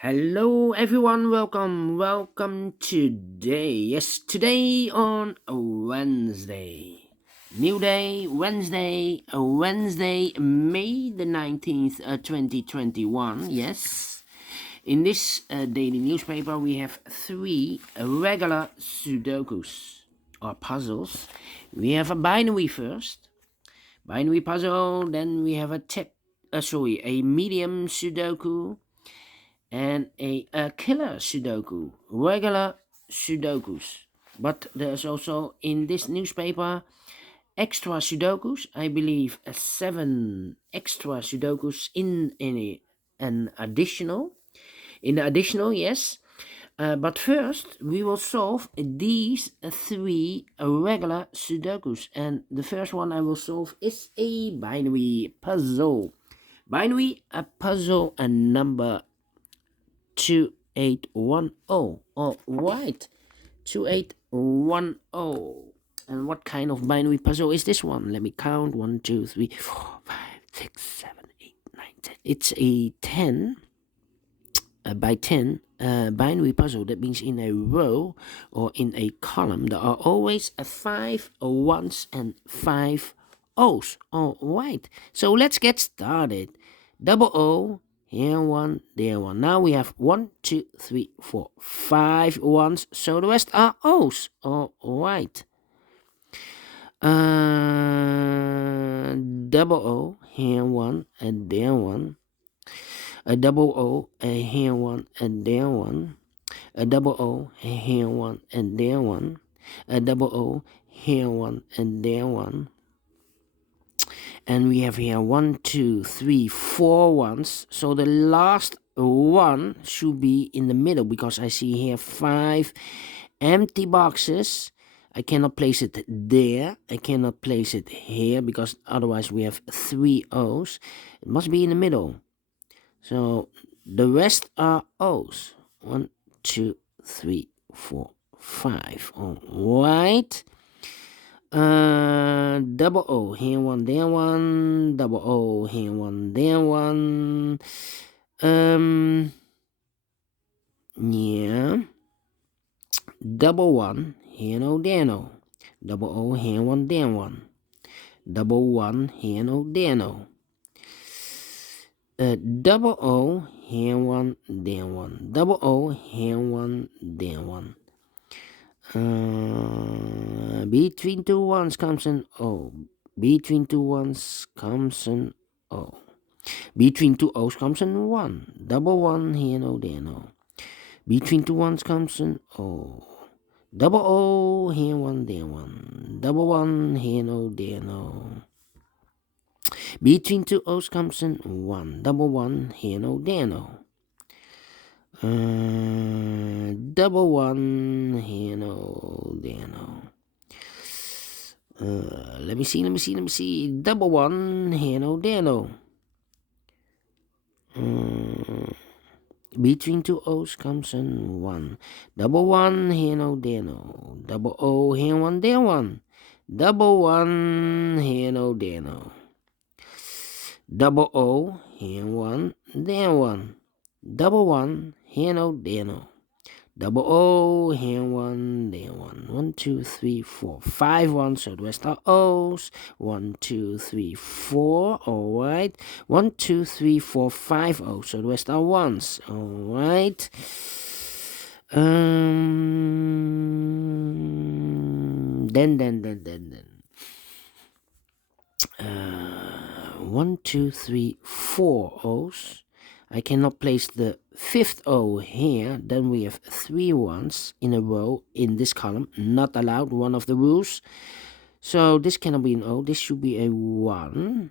Hello everyone, welcome today. Yes, today on a Wednesday. New day, Wednesday, May the 19th, 2021. Yes. In this daily newspaper, we have three regular Sudokus or puzzles. We have a binary first, binary puzzle, then we have a medium Sudoku, and a killer Sudoku, regular Sudokus. But there's also in this newspaper extra Sudokus. I believe seven extra Sudokus an additional. In the additional, yes. But first, we will solve these three regular Sudokus. And the first one I will solve is a binary puzzle. Binary, a puzzle, and number 2810. All right, 2810. And what kind of binary puzzle is this one? Let me count. 1, 2, 3, 4, 5, 6, 7, 8, 9, 10. It's a 10 by 10 binary puzzle. That means in a row or in a column, there are always a 5 ones and 5 O's. All right, so let's get started. Double O, here one, there one. Now we have 1, 2, 3, 4, 5 ones, so the rest are O's. All right. Double O, here one, and there one. A double O, and here one, and there one. A double O, and here one, and there one. A double O, here one, and there one. And we have here 1, 2, 3, 4 ones. So the last one should be in the middle, because I see here 5 empty boxes. I cannot place it there. I cannot place it here, because otherwise we have 3 O's. It must be in the middle. So the rest are O's. 1, 2, 3, 4, 5. All right. Double O, here one, there one. Double O, here one, there one. Yeah. Double one, here no, there no. Double O, here one, there one. Double one, here no, there no. Double O, here one, there one. Double O, here one, there one. Between two ones comes an O. Between two ones comes an O. Between two O's comes an 1. Double one, here no, there no. Between two ones comes an O. Double O, here one, there one. Double one, here no, there no. Between two O's comes an 1. Double one, here no, there no. Double one, here no, there no. Let me see. Double one, here no, there no. Between two O's comes an 1. Double one, here no, there no. Double O, here one, there one. Double one, here no, there no. Double O, here one, there one. Double one, here no, there no. Double O, here one, there one. 1, 2, 3, 4, 5 ones, so the rest are O's. 1, 2, 3, 4, alright. 1, 2, 3, 4, 5 O's, so the rest are ones, alright. Then. 1, 2, 3, 4 O's. I cannot place the 5th O here. Then we have 3 ones in a row in this column. Not allowed, one of the rules. So this cannot be an O. This should be a 1.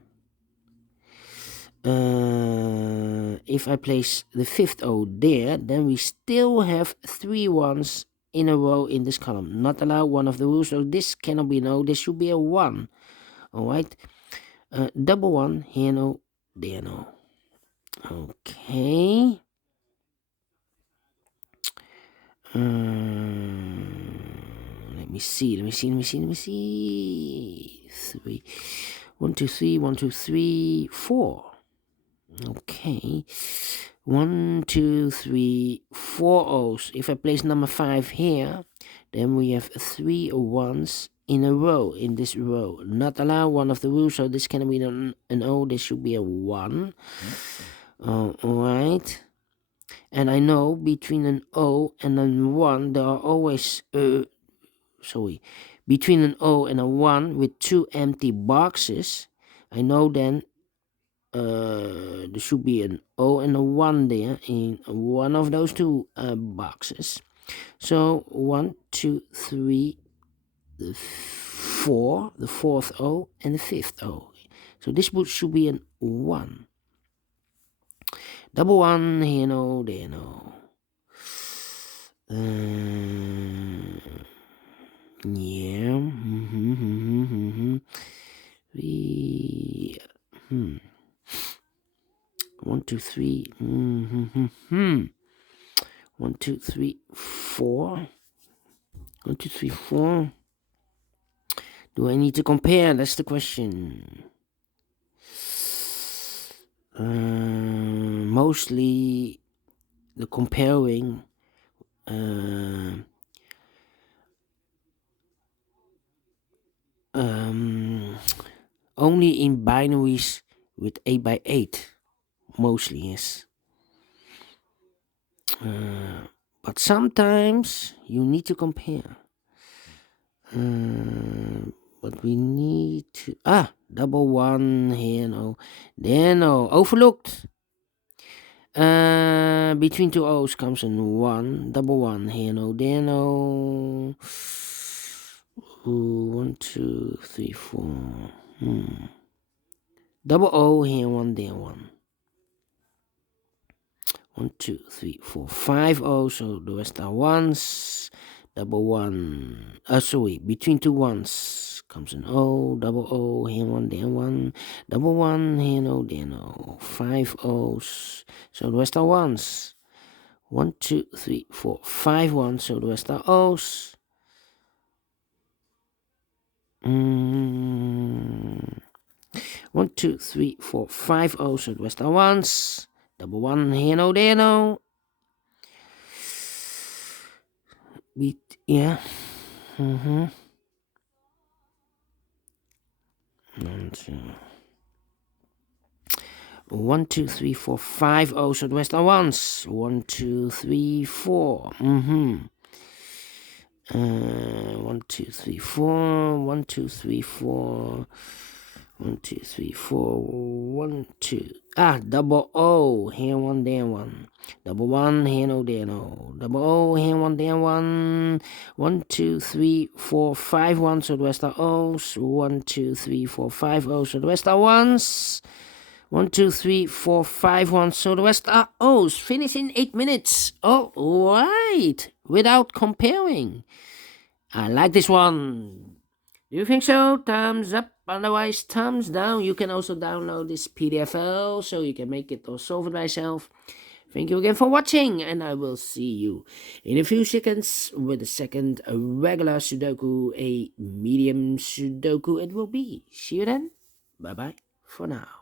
If I place the 5th O there, then we still have 3 ones in a row in this column. Not allowed, one of the rules. So this cannot be an O. This should be a 1. Alright. Double one, here no, there no. Okay. Let me see. 3. 1, 2, 3, 1, 2, 3, 4. Okay. 1, 2, 3, 4 O's. If I place number 5 here, then we have 3 ones in a row, in this row. Not allowed, one of the rules, so this can be an O, this should be a 1. Alright. And I know between an O and a 1, there are always, between an O and a 1 with 2 empty boxes, I know then there should be an O and a 1 there in one of those 2 boxes. So 1, 2, 3, the 4, the 4th O, and the 5th O. So this should be an 1. Double 1, here no, there no. Yeah. 1, 2, 3. 1, 2, 3, 4. 1, 2, 3, 4. Do I need to compare? That's the question. Mostly the comparing only in binaries with 8 by 8, mostly, yes. But sometimes you need to compare. But we need to double 1 here, no, there no, overlooked. Between 2 O's comes in 1, double 1 here, no, there no. 1, 2, 3, 4. Double O here, 1 there, 1. 1, 2, 3, 4, 5 O's, so the rest are 1s. Double 1, between 2 1s comes an O, double O, here 1, there 1. Double 1, here no, there no. 5 O's, so the rest are 1s. 1, 2, 3, 4, 5 1s, so the rest are O's. 1, 2, 3, 4, 5 O's, so the rest are 1s. Double 1, here no, there no. Yeah. 1, 2, 3, 4, 5 O's, so the rest are 1s. 1, 2, 3, 4. 1, 2, 3, 4. 1, 2, 3, 4. 1, 2, 3, 4. 1, 2. Double O, here 1, there 1. Double 1, here no, there no. Double O, here 1, there 1. 1, 2, 3, 4, 5 1, so the rest are O's. 1, 2, 3, 4, 5 O's, so the rest are 1s. 1, 2, 3, 4, 5 1, so the rest are O's. Finish in 8 minutes. Oh, right. Without comparing. I like this one. Do you think so? Thumbs up. Otherwise, thumbs down. You can also download this PDF file so you can make it or solve it myself. Thank you again for watching, and I will see you in a few seconds with the second regular Sudoku, a medium Sudoku it will be. See you then. Bye-bye for now.